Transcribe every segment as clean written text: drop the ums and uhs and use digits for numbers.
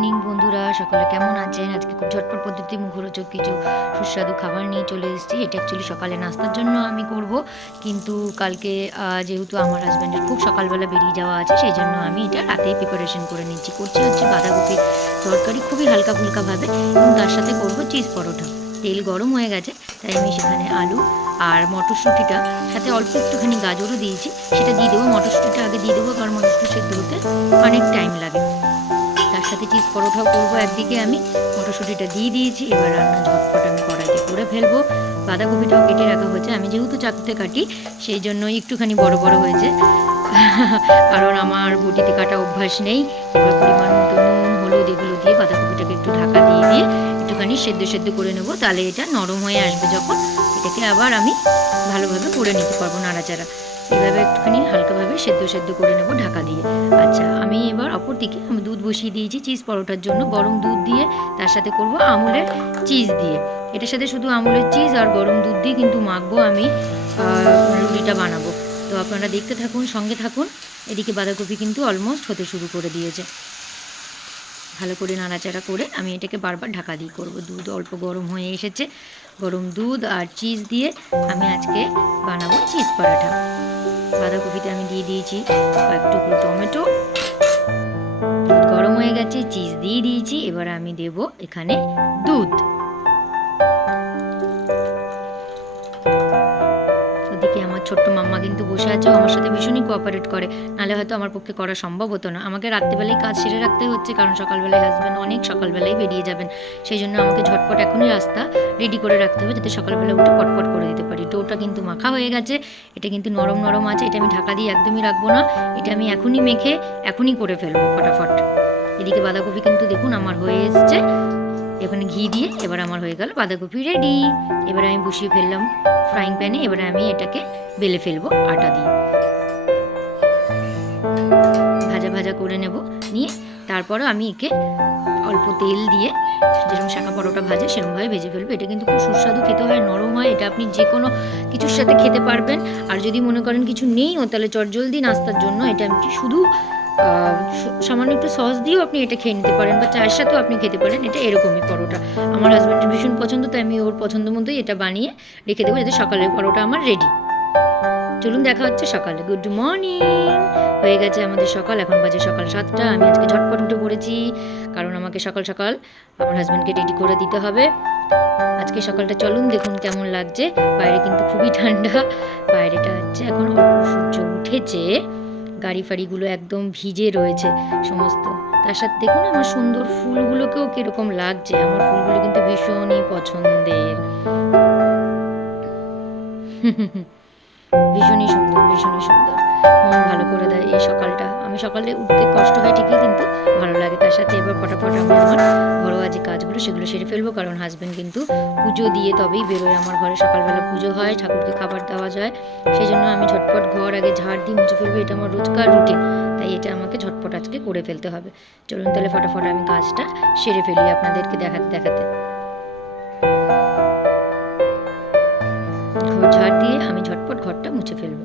Evening বন্ধুরা, সকলে কেমন আছেন? আজকে খুব ঝটপট পদ্ধতি মুখরোচক কিছু সুস্বাদু খাবার নিয়ে চলে এসেছি। এটা অ্যাকচুয়ালি সকালে নাস্তার জন্য আমি করব, কিন্তু কালকে যেহেতু আমার হাজব্যান্ডের খুব সকালবেলা বেরিয়ে যাওয়া আছে, সেই জন্য আমি এটা রাতেই প্রিপারেশন করে নিচ্ছি। করছি হচ্ছে বাঁধাকপির তরকারি, খুবই হালকা ফুলকাভাবে, এবং তার সাথে করব চিজ পরোটা। তেল গরম হয়ে গেছে, তাই আমি সেখানে আলু আর মটরশুঁটিটা, সাথে অল্প একটুখানি গাজরও দিয়েছি, সেটা দিয়ে দেবো। মটরশুঁটিটা আগে দিয়ে দেবো, কারণ মটরশুঁটি সেদ্ধ হতে অনেক টাইম লাগে। তার সাথে চিজ পরোটাও করবো। একদিকে আমি মটরশুঁটিটা দিয়ে দিয়েছি, এবার রান্না ঝটপট আমি কড়াইতে করে ফেলবো। বাঁধাকপিটাও কেটে রাখা হয়েছে, আমি যেহেতু চাকুতে কাটি সেই জন্য একটুখানি বড় বড় হয়েছে, কারণ আমার বটিতে কাটা অভ্যাস নেই। এবার পরিমাণ মতো নুন, হলুদ এগুলো দিয়ে বাঁধাকপিটাকে একটু ঢাকা দিয়ে দিয়ে একটুখানি সেদ্ধ করে নেবো। তাহলে এটা নরম হয়ে আসবে যখন, এটাকে আবার আমি ভালোভাবে করে নিতে পারবো নাড়াচাড়া। এভাবে একটুখানি হালকাভাবে সেদ্ধ করে নেবো ঢাকা দিয়ে। আচ্ছা, আমি এবার অপর দিকে আমি দুধ বসিয়ে দিয়েছি চিজ পরোটার জন্য, গরম দুধ দিয়ে তার সাথে করব আমুলের চিজ দিয়ে। এটার সাথে শুধু আমুলের চিজ আর গরম দুধ দিয়ে কিন্তু মাখবো আমি রুটিটা বানাবো। তো আপনারা দেখতে থাকুন, সঙ্গে থাকুন। এদিকে বাঁধাকপি কিন্তু অলমোস্ট হতে শুরু করে দিয়েছে। ভালো করে নাড়াচাড়া করে আমি এটাকে বারবার ঢাকা দিয়ে করব। দুধ অল্প গরম হয়ে এসেছে, গরম দুধ আর চিজ দিয়ে আমি আজকে বানাবো চিজ পরোটা। বাঁধাকপিতে আমি দিয়ে দিয়েছি কয়েক টুকরো টমেটো, দুধ গরম হয়ে গেছে, চিজ দিয়ে দিয়েছি। এবার আমি দেব এখানে দুধ। ওদিকে আমার ছোট্ট মাম্মা কিন্তু বসে আছে, আমার সাথে ভীষণই কোঅপারেট করে, নাহলে হয়তো আমার পক্ষে করা সম্ভব হতো না। আমাকে রাত্রেবেলায় কাজ সেরে রাখতে হচ্ছে, কারণ সকালবেলায় হাজব্যান্ড অনেক সকালবেলায় বেরিয়ে যাবেন, সেই জন্য আমাকে ঝটপট এখনই রাস্তা রেডি করে রাখতে হবে, যাতে সকালবেলা উঠে পটপট করে দিতে পারি। ডোটা কিন্তু মাখা হয়ে গেছে, এটা কিন্তু নরম নরম আছে, এটা আমি ঢাকা দিয়ে একদমই রাখবো না, এটা আমি এখনই মেখে এখনই করে ফেলবো ফটাফট। এদিকে বাঁধাকপি কিন্তু দেখুন আমার হয়ে এসছে, এখানে ঘি দিয়ে এবার আমার হয়ে গেল বাঁধাকপি রেডি। এবার আমি বসিয়ে ফেললাম ফ্রাইং প্যানে, এবারে আমি এটাকে বেলে ফেলবো আটা দিয়ে, ভাজা ভাজা করে নেব। নিয়ে তারপরে আমি একে অল্প তেল দিয়ে যেরকম শাঁকা পরোটা ভাজে সেরকমভাবে ভেজে ফেলবো। এটা কিন্তু খুব সুস্বাদু খেতে হয়, নরম হয়, এটা আপনি যে কোনো কিছুর সাথে খেতে পারবেন। আর যদি মনে করেন কিছু নেই ও, তাহলে চটজলদি নাস্তার জন্য এটা আপনি শুধু সামান্য একটু সস দিয়েও আপনি এটা খেয়ে নিতে পারেন, বা চায়ের সাথেও আপনি খেতে পারেন। এটা এরকমই পরোটা আমার হাজব্যান্ডের ভীষণ পছন্দ, তাই আমি ওর পছন্দ মতোই এটা বানিয়ে রেখে দেবো, যাতে সকালের পরোটা আমার রেডি। চলুন দেখা হচ্ছে সকালে। গুড মর্নিং, হয়ে গেছে আমাদের সকাল, এখন বাজে সকাল 7টা। আমি আজকে ঝটপট উঠে পড়েছি, কারণ আমাকে সকাল সকাল আমার হাজব্যান্ডকে রেডি করে দিতে হবে। আজকে সকালটা চলুন দেখুন কেমন লাগছে। বাইরে কিন্তু খুবই ঠান্ডা, বাইরেটা হচ্ছে এখন অল্প সূর্য উঠেছে, গাড়ি ফাড়িগুলো একদম ভিজে রয়েছে সমস্ত। তার সাথে দেখুন আমার সুন্দর ফুলগুলোকেও কিরকম লাগছে, আমার ফুলগুলো কিন্তু ভীষণই পছন্দের, ভীষণই সুন্দর, ভীষণই সুন্দর, মন ভালো করে দেয় এই সকালটা। আমি সকালে উঠতে কষ্ট হয় ঠিকই, কিন্তু ভালো লাগে। তার সাথে এবার ফটাফট আমি আমার ঘরোয়া যে কাজগুলো সেগুলো সেরে ফেলবো, কারণ হাজব্যান্ড কিন্তু পুজো দিয়ে তবেই বেরোয় আমার ঘরে। সকালবেলা পুজো হয়, ঠাকুরকে খাবার দেওয়া যায়, সেই জন্য আমি ঝটপট ঘর আগে ঝাড় দিয়ে মুছে ফেলবো, এটা আমার রোজকার রুটিন, তাই এটা আমাকে ঝটপট আজকে করে ফেলতে হবে। চলুন তাহলে ফটাফট আমি কাজটা সেরে ফেলি আপনাদেরকে দেখাতে দেখাতে। ঘর ঝাড় দিয়ে আমি ঝটপট ঘরটা মুছে ফেলবো।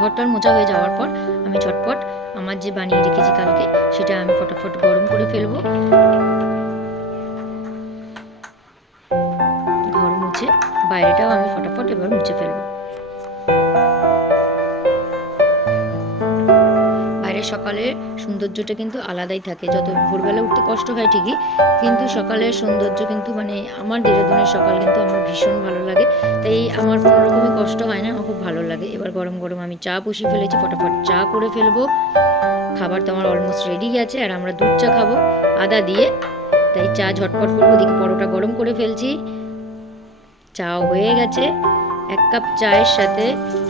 ঘরটার মোছা হয়ে যাওয়ার পর আমি ঝটপট আমার যে বানিয়ে রেখেছি কালকে, সেটা আমি ফটাফট গরম করে ফেলবো। ঘর মুছে বাইরেটাও আমি ফটাফট এবার মুছে ফেলবো। বাইরের সকালের সৌন্দর্যটা কিন্তু আলাদাই থাকে, যত ভোরবেলা উঠতে কষ্ট হয় ঠিকই, কিন্তু সকালের সৌন্দর্য কিন্তু মানে আমার দেহরাদূনের সকাল কিন্তু আমার ভীষণ ভালো লাগে, তাই আমার কোনো রকমই কষ্ট হয় না, আমার খুব ভালো লাগে। এবার গরম গরম আমি চা বসিয়ে ফেলেছি, ফটাফট চা করে ফেলবো। খাবার তো আমার অলমোস্ট রেডি আছে, আর আমরা দুধ চা খাবো আদা দিয়ে, তাই চা ঝটপট করবো। ওদিকে পরোটা গরম করে ফেলছি, চাও হয়ে গেছে। 1 কাপ চায়ের সাথে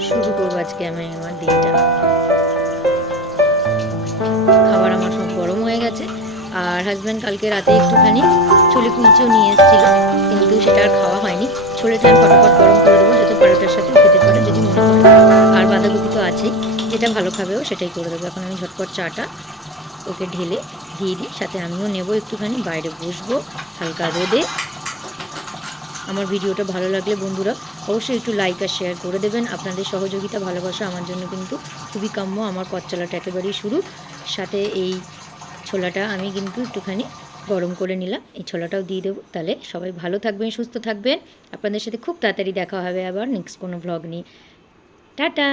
শুরু করবো আজকে আমি আমার দিনটা। খাবার আমার সব গরম হয়ে গেছে, আর হাজব্যান্ড কালকে রাতে একটুখানি ছোলে কুলচেও নিয়ে এসেছিল, কিন্তু সেটা আর খাওয়া হয়নি। ছোলেটা আমি ফটাফট গরম করে দেবো, যাতে পরোটার সাথে খেতে পারে যদি মনে করে। আর বাঁধাকপি তো আছেই, যেটা ভালো খাবেও সেটাই করে দেবো। এখন আমি ঝটপট চাটা ওকে ঢেলে দিয়ে দিই, সাথে আমিও নেবো একটুখানি, বাইরে বসবো হালকা রোদে, আমার ভিডিওটা ভালো লাগলে বন্ধুরা অবশ্যই একটু লাইক আর শেয়ার করে দেবেন। আপনাদের সহযোগিতা ভালোবাসা আমার জন্য কিন্তু খুবই কাম্য। আমার পথ চলাটা একেবারেই শুরু। সাথে এই ছোলাটা আমি কিন্তু একটুখানি গরম করে নিলাম, এই ছোলাটাও দিয়ে দেবো। তাহলে সবাই ভালো থাকবেন, সুস্থ থাকবেন। আপনাদের সাথে খুব তাড়াতাড়ি দেখা হবে আবার নেক্সট কোনো ভ্লগ নিয়ে। টাটা।